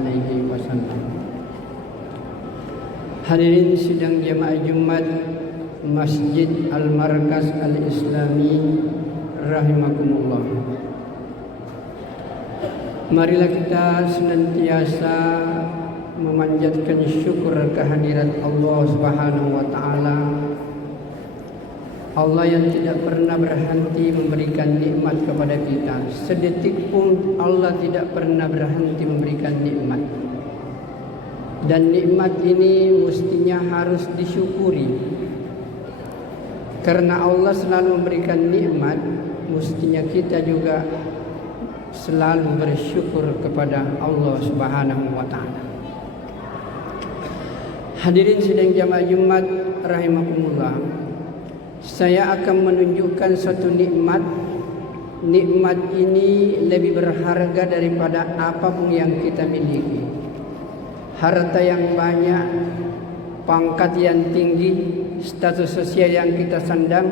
alaihi wasallam. Hadirin sidang jamaah Jumat Masjid Al-Markaz Al-Islami rahimakumullah. Marilah kita senantiasa memanjatkan syukur kehadirat Allah Subhanahu wa taala. Allah yang tidak pernah berhenti memberikan nikmat kepada kita. Sedetik pun Allah tidak pernah berhenti memberikan nikmat. Dan nikmat ini mestinya harus disyukuri. Karena Allah selalu memberikan nikmat, mestinya kita juga selalu bersyukur kepada Allah Subhanahu wa taala. Hadirin sidang jamaah Jumat rahimakumullah. Saya akan menunjukkan satu nikmat. Nikmat ini lebih berharga daripada apapun yang kita miliki. Harta yang banyak, pangkat yang tinggi, status sosial yang kita sandang,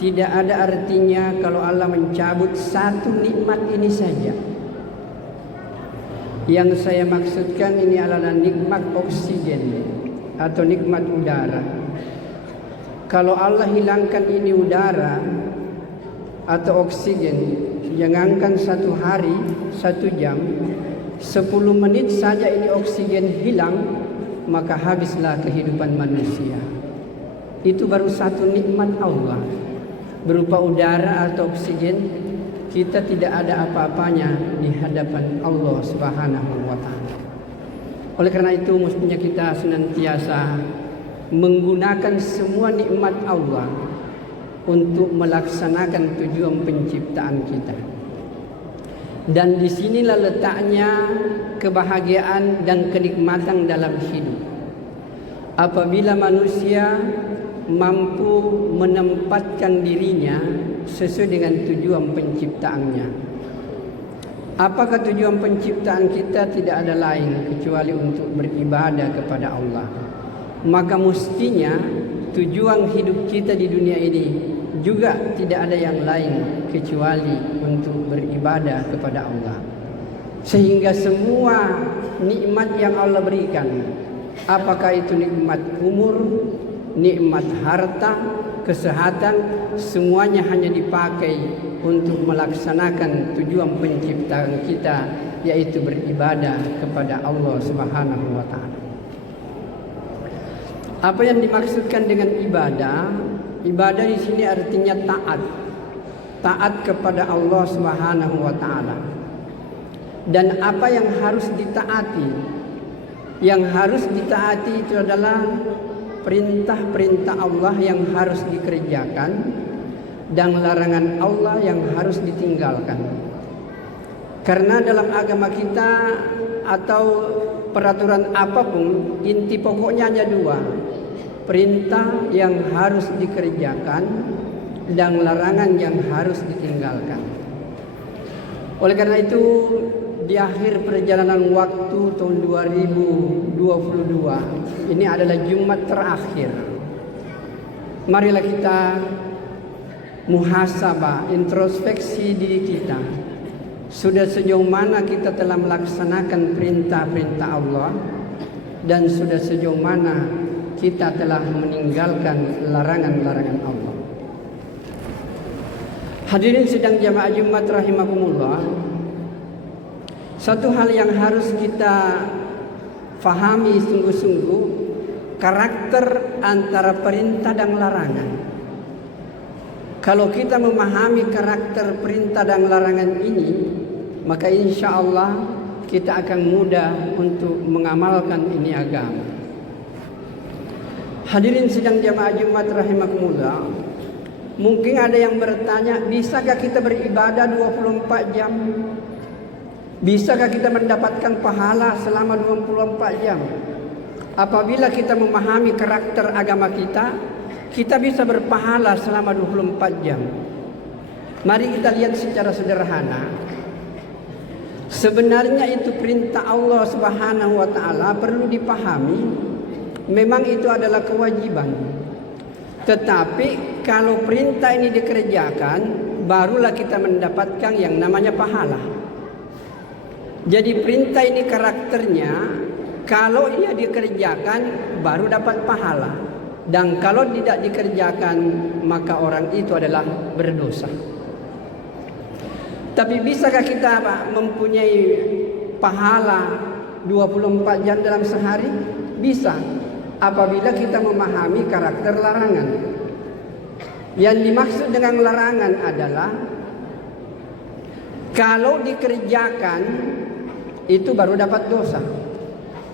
tidak ada artinya kalau Allah mencabut satu nikmat ini saja. Yang saya maksudkan ini adalah nikmat oksigen atau nikmat udara. Kalau Allah hilangkan ini udara atau oksigen, jangankan satu hari, 1 jam, 10 menit saja ini oksigen hilang, maka habislah kehidupan manusia. Itu baru satu nikmat Allah. Berupa udara atau oksigen, kita tidak ada apa-apanya di hadapan Allah Subhanahu wa taala. Oleh karena itu mestinya kita senantiasa menggunakan semua nikmat Allah untuk melaksanakan tujuan penciptaan kita. Dan disinilah letaknya kebahagiaan dan kenikmatan dalam hidup. Apabila manusia mampu menempatkan dirinya sesuai dengan tujuan penciptaannya. Apakah tujuan penciptaan kita? Tidak ada lain kecuali untuk beribadah kepada Allah. Maka mestinya tujuan hidup kita di dunia ini juga tidak ada yang lain kecuali untuk beribadah kepada Allah. Sehingga semua nikmat yang Allah berikan, apakah itu nikmat umur, nikmat harta, kesehatan, semuanya hanya dipakai untuk melaksanakan tujuan penciptaan kita, yaitu beribadah kepada Allah Subhanahu wa taala. Apa yang dimaksudkan dengan ibadah? Ibadah di sini artinya taat. Taat kepada Allah Subhanahu wa taala. Dan apa yang harus ditaati? Yang harus ditaati itu adalah perintah-perintah Allah yang harus dikerjakan dan larangan Allah yang harus ditinggalkan. Karena dalam agama kita atau peraturan apapun, inti pokoknya hanya 2. Perintah yang harus dikerjakan dan larangan yang harus ditinggalkan. Oleh karena itu, di akhir perjalanan waktu tahun 2022, ini adalah Jumat terakhir. Marilah kita muhasabah, introspeksi diri kita. Sudah sejauh mana kita telah melaksanakan perintah-perintah Allah, dan sudah sejauh mana kita telah meninggalkan larangan-larangan Allah. Hadirin sidang jamaah Jumat rahimakumullah. Satu hal yang harus kita fahami sungguh-sungguh, karakter antara perintah dan larangan. Kalau kita memahami karakter perintah dan larangan ini, maka insya Allah kita akan mudah untuk mengamalkan ini agama. Hadirin sidang jamaah Jumat rahimakumullah. Mungkin ada yang bertanya, bisakah kita beribadah 24 jam? Bisakah kita mendapatkan pahala selama 24 jam? Apabila kita memahami karakter agama kita, kita bisa berpahala selama 24 jam. Mari kita lihat secara sederhana. Sebenarnya itu perintah Allah Subhanahu wa taala perlu dipahami. Memang itu adalah kewajiban. Tetapi kalau perintah ini dikerjakan, barulah kita mendapatkan yang namanya pahala. Jadi perintah ini karakternya, kalau ia dikerjakan baru dapat pahala, dan kalau tidak dikerjakan maka orang itu adalah berdosa. Tapi bisakah kita mempunyai pahala 24 jam dalam sehari? Bisa, apabila kita memahami karakter larangan. Yang dimaksud dengan larangan adalah kalau dikerjakan itu baru dapat dosa.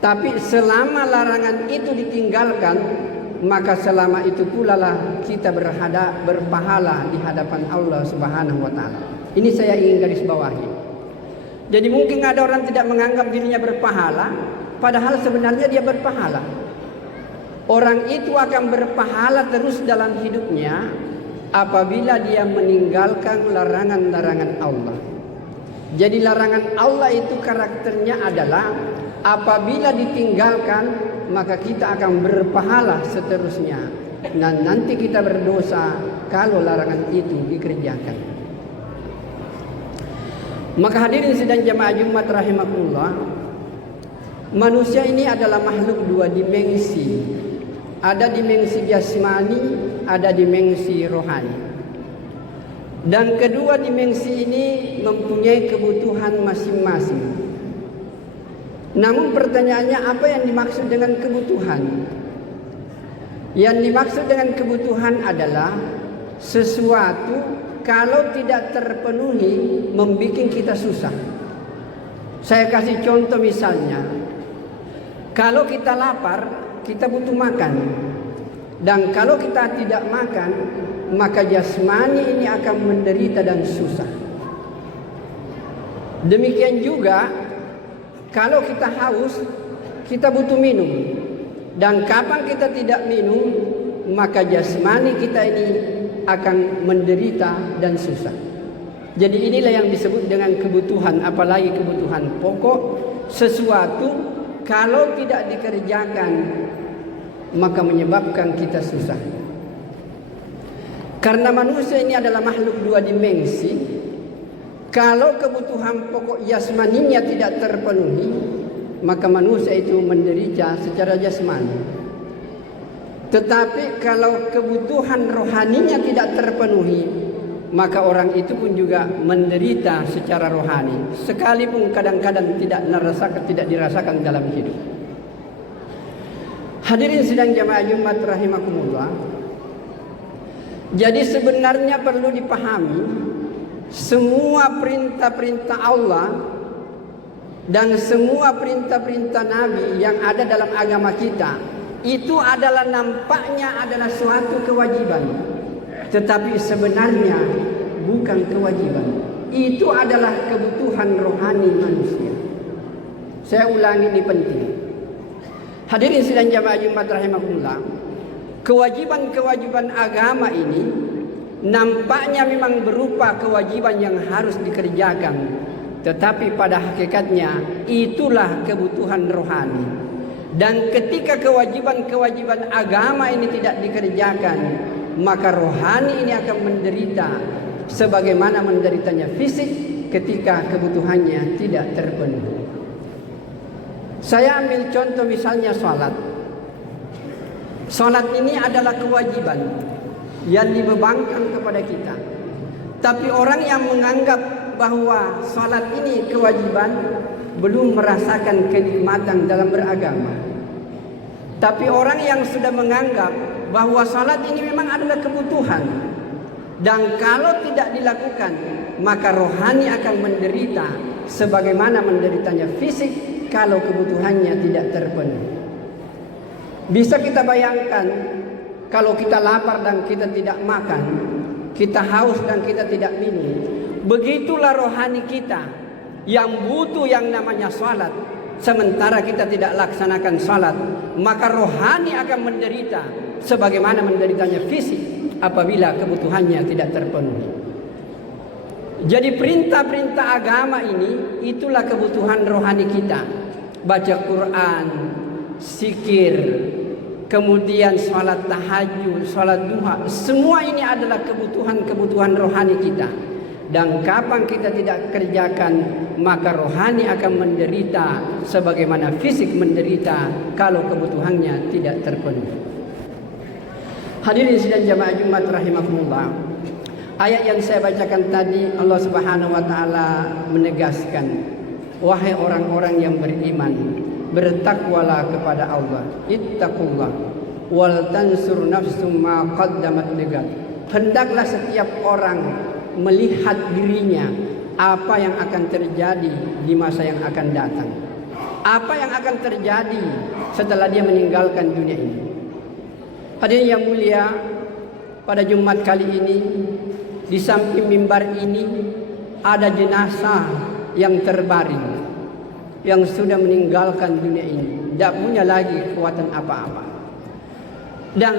Tapi selama larangan itu ditinggalkan, maka selama itu pula lah kita berpahala di hadapan Allah Subhanahu wa taala. Ini saya ingin garis bawahi. Jadi mungkin ada orang tidak menganggap dirinya berpahala, padahal sebenarnya dia berpahala. Orang itu akan berpahala terus dalam hidupnya apabila dia meninggalkan larangan-larangan Allah. Jadi larangan Allah itu karakternya adalah apabila ditinggalkan maka kita akan berpahala seterusnya, dan nanti kita berdosa kalau larangan itu dikerjakan. Maka hadirin sidang jamaah Jumat rahimakumullah, manusia ini adalah makhluk dua dimensi. Ada dimensi jasmani, ada dimensi rohani. Dan kedua dimensi ini mempunyai kebutuhan masing-masing. Namun pertanyaannya, apa yang dimaksud dengan kebutuhan? Yang dimaksud dengan kebutuhan adalah sesuatu kalau tidak terpenuhi membuat kita susah. Saya kasih contoh misalnya, kalau kita lapar, kita butuh makan. Dan kalau kita tidak makan, maka jasmani ini akan menderita dan susah. Demikian juga kalau kita haus, kita butuh minum. Dan kapan kita tidak minum, maka jasmani kita ini akan menderita dan susah. Jadi inilah yang disebut dengan kebutuhan, apalagi kebutuhan pokok. Sesuatu kalau tidak dikerjakan maka menyebabkan kita susah. Karena manusia ini adalah makhluk dua dimensi, kalau kebutuhan pokok jasmaninya tidak terpenuhi, maka manusia itu menderita secara jasmani. Tetapi kalau kebutuhan rohaninya tidak terpenuhi, maka orang itu pun juga menderita secara rohani, sekalipun kadang-kadang tidak dirasakan dalam hidup. Hadirin sidang jamaah Jumat rahimakumullah. Jadi sebenarnya perlu dipahami, semua perintah-perintah Allah dan semua perintah-perintah Nabi yang ada dalam agama kita, itu adalah nampaknya adalah suatu kewajiban, tetapi sebenarnya bukan kewajiban. Itu adalah kebutuhan rohani manusia. Saya ulangi, ini penting. Hadirin sidang jamaah Jumat rahimakumullah, kewajiban-kewajiban agama ini nampaknya memang berupa kewajiban yang harus dikerjakan, tetapi pada hakikatnya itulah kebutuhan rohani. Dan ketika kewajiban-kewajiban agama ini tidak dikerjakan, maka rohani ini akan menderita sebagaimana menderitanya fisik ketika kebutuhannya tidak terpenuhi. Saya ambil contoh misalnya sholat. Sholat ini adalah kewajiban yang dibebankan kepada kita. Tapi orang yang menganggap bahwa sholat ini kewajiban belum merasakan kenikmatan dalam beragama. Tapi orang yang sudah menganggap bahwa sholat ini memang adalah kebutuhan, dan kalau tidak dilakukan maka rohani akan menderita sebagaimana menderitanya fisik kalau kebutuhannya tidak terpenuhi. Bisa kita bayangkan kalau kita lapar dan kita tidak makan, kita haus dan kita tidak minum. Begitulah rohani kita yang butuh yang namanya salat. Sementara kita tidak laksanakan salat, maka rohani akan menderita sebagaimana menderitanya fisik apabila kebutuhannya tidak terpenuhi. Jadi perintah-perintah agama ini itulah kebutuhan rohani kita. Baca Quran, zikir, kemudian salat tahajud, salat duha, semua ini adalah kebutuhan-kebutuhan rohani kita. Dan kapan kita tidak kerjakan, maka rohani akan menderita sebagaimana fisik menderita kalau kebutuhannya tidak terpenuhi. Hadirin sidang jamaah Jumat rahimakumullah. Ayat yang saya bacakan tadi, Allah Subhanahu wa taala menegaskan, wahai orang-orang yang beriman, bertakwalah kepada Allah. Ittaqullah wal tansur nafsum ma qaddamat ligad. Hendaklah setiap orang melihat dirinya apa yang akan terjadi di masa yang akan datang. Apa yang akan terjadi setelah dia meninggalkan dunia ini. Hadirin yang mulia, pada Jumat kali ini di samping mimbar ini ada jenazah yang terbaring, yang sudah meninggalkan dunia ini, tidak punya lagi kekuatan apa-apa. Dan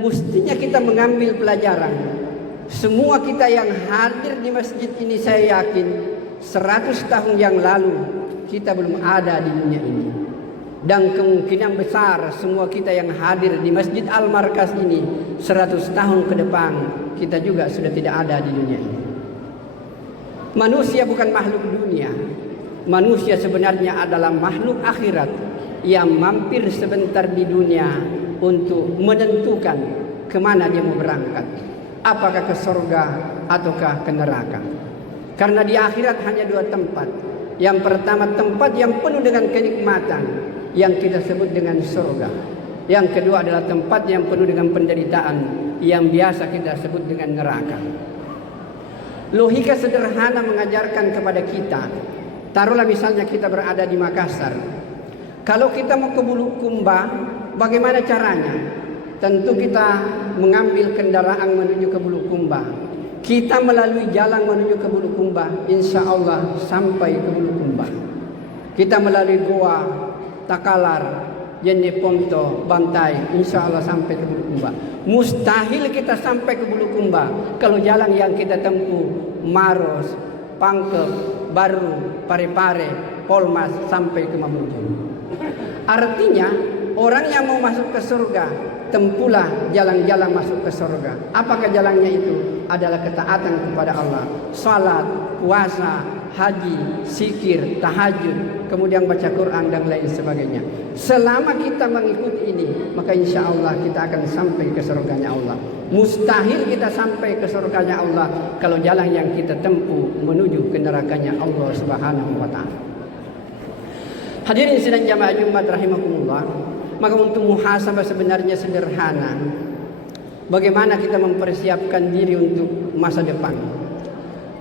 mestinya kita mengambil pelajaran. Semua kita yang hadir di masjid ini, saya yakin 100 tahun yang lalu kita belum ada di dunia ini. Dan kemungkinan besar semua kita yang hadir di Masjid Al-Markaz ini 100 tahun ke depan kita juga sudah tidak ada di dunia ini. Manusia bukan makhluk dunia. Manusia sebenarnya adalah makhluk akhirat yang mampir sebentar di dunia untuk menentukan kemana dia mau berangkat. Apakah ke surga ataukah ke neraka. Karena di akhirat hanya 2 tempat. Yang pertama tempat yang penuh dengan kenikmatan, yang kita sebut dengan surga. Yang kedua adalah tempat yang penuh dengan penderitaan, yang biasa kita sebut dengan neraka. Logika sederhana mengajarkan kepada kita, taruhlah misalnya kita berada di Makassar. Kalau kita mau ke Bulukumba, bagaimana caranya? Tentu kita mengambil kendaraan menuju ke Bulukumba. Kita melalui jalan menuju ke Bulukumba, insya Allah sampai ke Bulukumba. Kita melalui Goa, Takalar, Jeneponto, Bantai, insya Allah sampai ke Bulukumba. Mustahil kita sampai ke Bulukumba kalau jalan yang kita tempuh Maros, Pangkep, Baru, Parepare, Polmas sampai ke Mamuju. Artinya orang yang mau masuk ke surga, tempuhlah jalan-jalan masuk ke surga. Apakah jalannya itu? Adalah ketaatan kepada Allah, salat, puasa, haji, zikir, tahajud, kemudian baca Quran dan lain sebagainya. Selama kita mengikuti ini, maka insya Allah kita akan sampai ke surganya Allah. Mustahil kita sampai ke surganya Allah kalau jalan yang kita tempuh menuju ke nerakanya Allah Subhanahu wa taala. Hadirin sidang jamaah Jumat rahimakumullah. Maka untuk muhasabah sebenarnya sederhana. Bagaimana kita mempersiapkan diri untuk masa depan.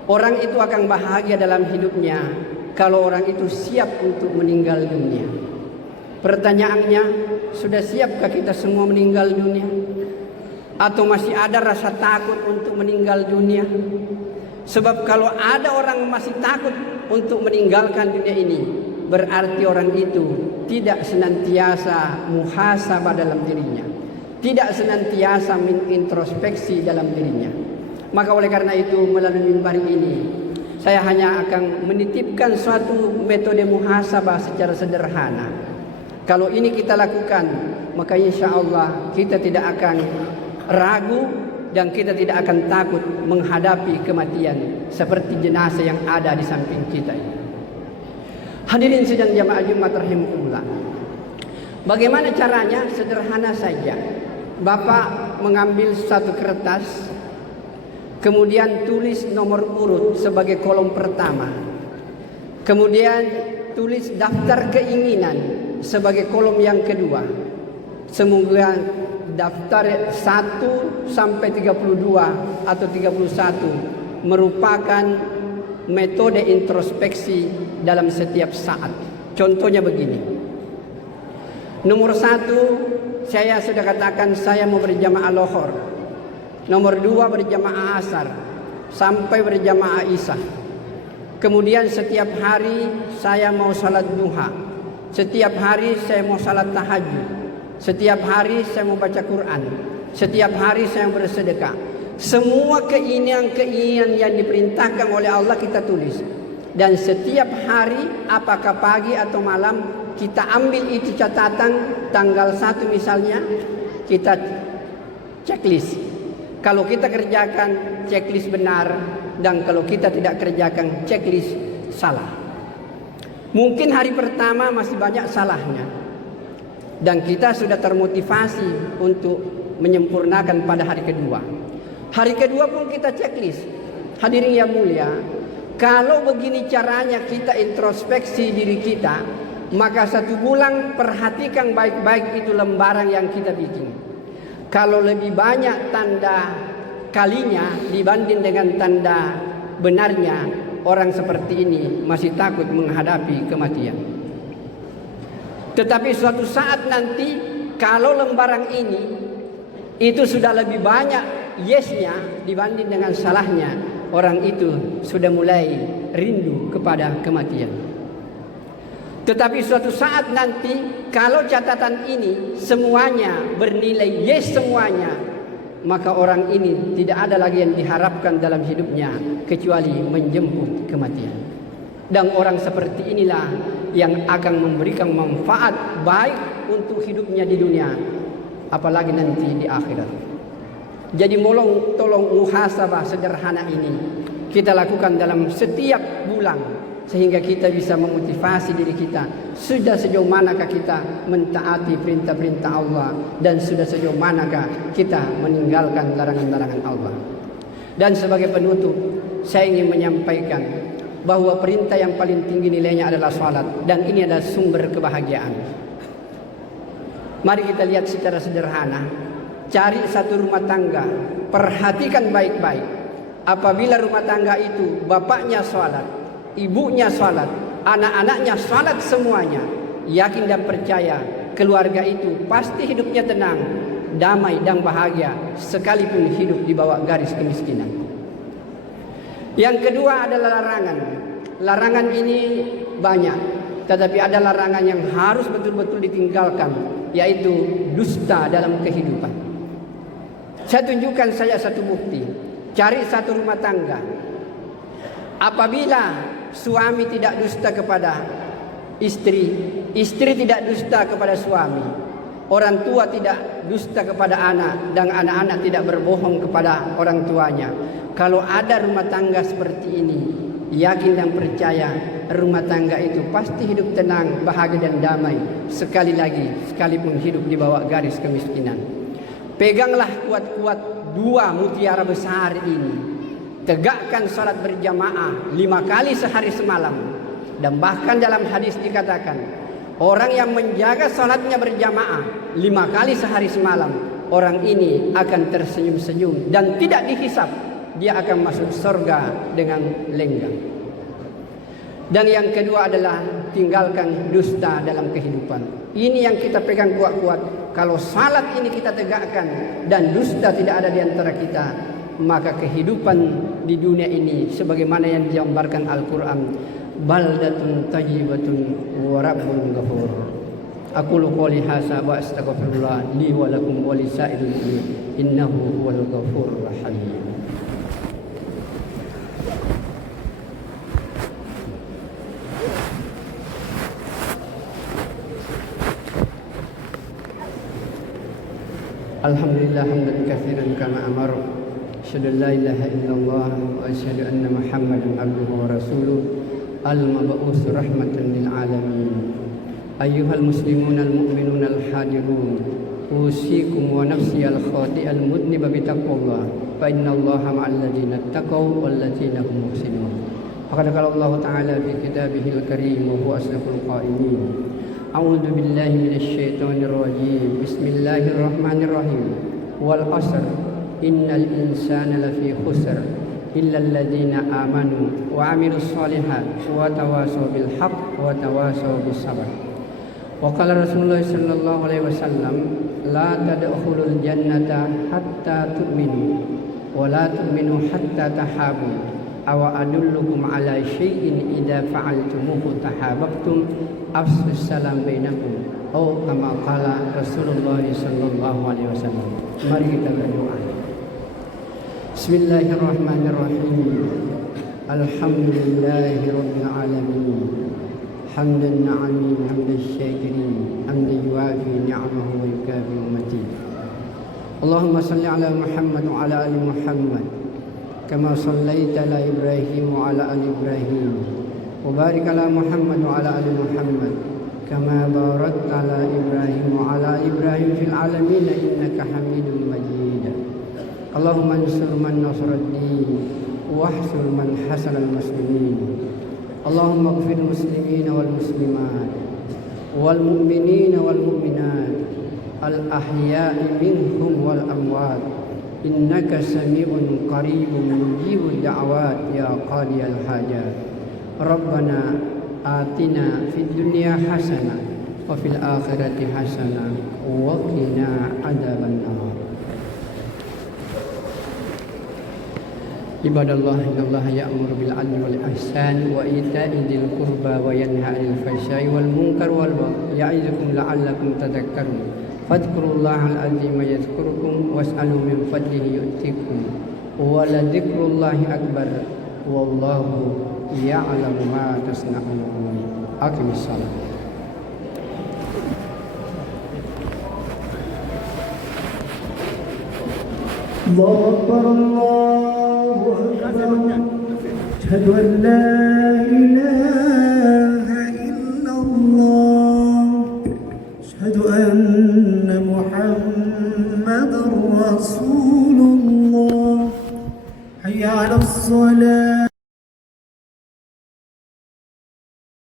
Orang itu akan bahagia dalam hidupnya kalau orang itu siap untuk meninggal dunia. Pertanyaannya, sudah siapkah kita semua meninggal dunia? Atau masih ada rasa takut untuk meninggal dunia? Sebab kalau ada orang masih takut untuk meninggalkan dunia ini, berarti orang itu tidak senantiasa muhasabah dalam dirinya, tidak senantiasa introspeksi dalam dirinya. Maka oleh karena itu melalui mimbar ini saya hanya akan menitipkan suatu metode muhasabah secara sederhana. Kalau ini kita lakukan, maka insya Allah kita tidak akan ragu dan kita tidak akan takut menghadapi kematian seperti jenazah yang ada di samping kita ini. Hadirin sidang jamaah Jumat rahimakumullah. Bagaimana caranya? Sederhana saja. Bapak mengambil satu kertas, kemudian tulis nomor urut sebagai kolom pertama. Kemudian tulis daftar keinginan sebagai kolom yang kedua. Semoga daftar 1 sampai 32 atau 31 merupakan metode introspeksi dalam setiap saat. Contohnya begini. Nomor 1, saya sudah katakan saya mau berjamaah lohor. Nomor 2 berjamaah asar sampai berjamaah isya. Kemudian setiap hari saya mau salat duha. Setiap hari saya mau salat tahajud. Setiap hari saya mau baca Quran. Setiap hari saya mau bersedekah. Semua keinginan-keinginan yang diperintahkan oleh Allah kita tulis. Dan setiap hari, apakah pagi atau malam, kita ambil itu catatan. Tanggal 1 misalnya, kita checklist. Kalau kita kerjakan checklist benar, dan kalau kita tidak kerjakan checklist salah. Mungkin hari pertama masih banyak salahnya dan kita sudah termotivasi untuk menyempurnakan pada hari kedua. Hari kedua pun kita checklist. Hadirin yang mulia, kalau begini caranya kita introspeksi diri kita, maka 1 bulan perhatikan baik-baik itu lembaran yang kita bikin. Kalau lebih banyak tanda kalinya dibanding dengan tanda benarnya, orang seperti ini masih takut menghadapi kematian. Tetapi suatu saat nanti kalau lembaran ini itu sudah lebih banyak yesnya dibanding dengan salahnya, orang itu sudah mulai rindu kepada kematian. Tetapi suatu saat nanti kalau catatan ini semuanya bernilai yes semuanya, maka orang ini tidak ada lagi yang diharapkan dalam hidupnya kecuali menjemput kematian. Dan orang seperti inilah yang akan memberikan manfaat baik untuk hidupnya di dunia, apalagi nanti di akhirat. Jadi tolong muhasabah sederhana ini kita lakukan dalam setiap bulan, sehingga kita bisa memotivasi diri kita. Sudah sejauh manakah kita mentaati perintah-perintah Allah, dan sudah sejauh manakah kita meninggalkan larangan-larangan Allah. Dan sebagai penutup, saya ingin menyampaikan bahwa perintah yang paling tinggi nilainya adalah salat, dan ini adalah sumber kebahagiaan. Mari kita lihat secara sederhana. Cari satu rumah tangga, perhatikan baik-baik. Apabila rumah tangga itu bapaknya salat, ibunya salat, anak-anaknya salat semuanya, yakin dan percaya keluarga itu pasti hidupnya tenang, damai dan bahagia, sekalipun hidup di bawah garis kemiskinan. Yang kedua adalah larangan. Larangan ini banyak, tetapi ada larangan yang harus betul-betul ditinggalkan, yaitu dusta dalam kehidupan. Saya tunjukkan saja satu bukti. Cari satu rumah tangga. Apabila suami tidak dusta kepada istri, istri tidak dusta kepada suami, orang tua tidak dusta kepada anak, dan anak-anak tidak berbohong kepada orang tuanya. Kalau ada rumah tangga seperti ini, yakin dan percaya rumah tangga itu pasti hidup tenang, bahagia dan damai. Sekali lagi, sekalipun hidup di bawah garis kemiskinan. Peganglah kuat-kuat 2 mutiara besar ini. Tegakkan salat berjamaah 5 kali sehari semalam. Dan bahkan dalam hadis dikatakan, orang yang menjaga salatnya berjamaah 5 kali sehari semalam, orang ini akan tersenyum-senyum dan tidak dihisap. Dia akan masuk surga dengan lenggang. Dan yang kedua adalah tinggalkan dusta dalam kehidupan. Ini yang kita pegang kuat-kuat. Kalau salat ini kita tegakkan dan dusta tidak ada di antara kita, maka kehidupan di dunia ini sebagaimana yang digambarkan Al-Quran, baldatun tayyibatun wa rabbun ghafur. Aqulu qouli hadza wa astaghfirullah li wa lakum wa lisairil muslimin innahu huwal ghafurur rahim. Alhamdulillah hamdan katsiran kama amara. Asyhadu an la ilaha illallah wa asyhadu anna Muhammadan abduhu wa rasuluh al-mab'uts rahmatan lil alamin. Ayyuhal muslimun al-mu'minun al-hadirun, usikum wa nafsi al-khati' al-mudnib bi taqwallah fa innallaha ma'al ladzina taqaw wal ladzina hum muhsinun. Faqad qala Allah ta'ala fi kitabihil karim wa huwa asdaqul qa'ilin. A'udzu billahi minasy syaithanir rajim. Bismillahirrahmanirrahim. Wal 'asr innal insana lafi khusr illa alladziina aamanu wa 'amilus shalihat wa tawashaw bil haqq wa tawashaw bis sabr. Wa qala Rasulullah sallallahu alaihi wasallam, la tadkhulul jannata hatta tu'minu wa la tu'minu hatta tahabu. Awa adullukum ala syai'in idza fa'altumuhu tahabbtum afsus salam bainakum. Oh, kama qala Rasulullah sallallahu alaihi wasallam. Mari kita berdoa. Bismillahirrahmanirrahim. Alhamdulillahi rabbil alamin. Hamdan na'amin hamdan syakirin hamdan yuwafi ni'amahu wa yukafi ummati. Allahumma salli ala Muhammad wa ala ali Muhammad كما صليت على إبراهيم وعلى آل إبراهيم وبارك على محمد وعلى آل محمد كما باركت على إبراهيم وعلى آل إبراهيم في العالمين إنك حميد مجيد. اللهم انصر من نصر الدين واحسر من حسر المسلمين. اللهم اغفر المسلمين والمسلمات والمؤمنين والمؤمنات الأحياء منهم والأموات إنك سميع قريب مجيب الدعوات يا قاضي الحاجات. ربنا آتنا في الدنيا حسنة وفي الآخرة حسنة وقنا عذاب النار. Ibadallah, innallaha ya'muru bil 'adli wal ihsani wa ita'i dzil qurba wa yanha 'anil fahsya'i wal munkar wal baghi ya'izukum la'allakum tadhakkarun. Fadhkurullahal 'azima yadhkurukum was'alu min fadlihi yu'tikum wa la dzikrullahi akbar wallahu ya'lamu ma tasna'un. Aqimis shalah. Allahu Akbar, Allahu Akbar. Asyhadu an la ilaha illallah. Asyhadu anna Muhammadar Rasulullah. Hayya 'alas shalah.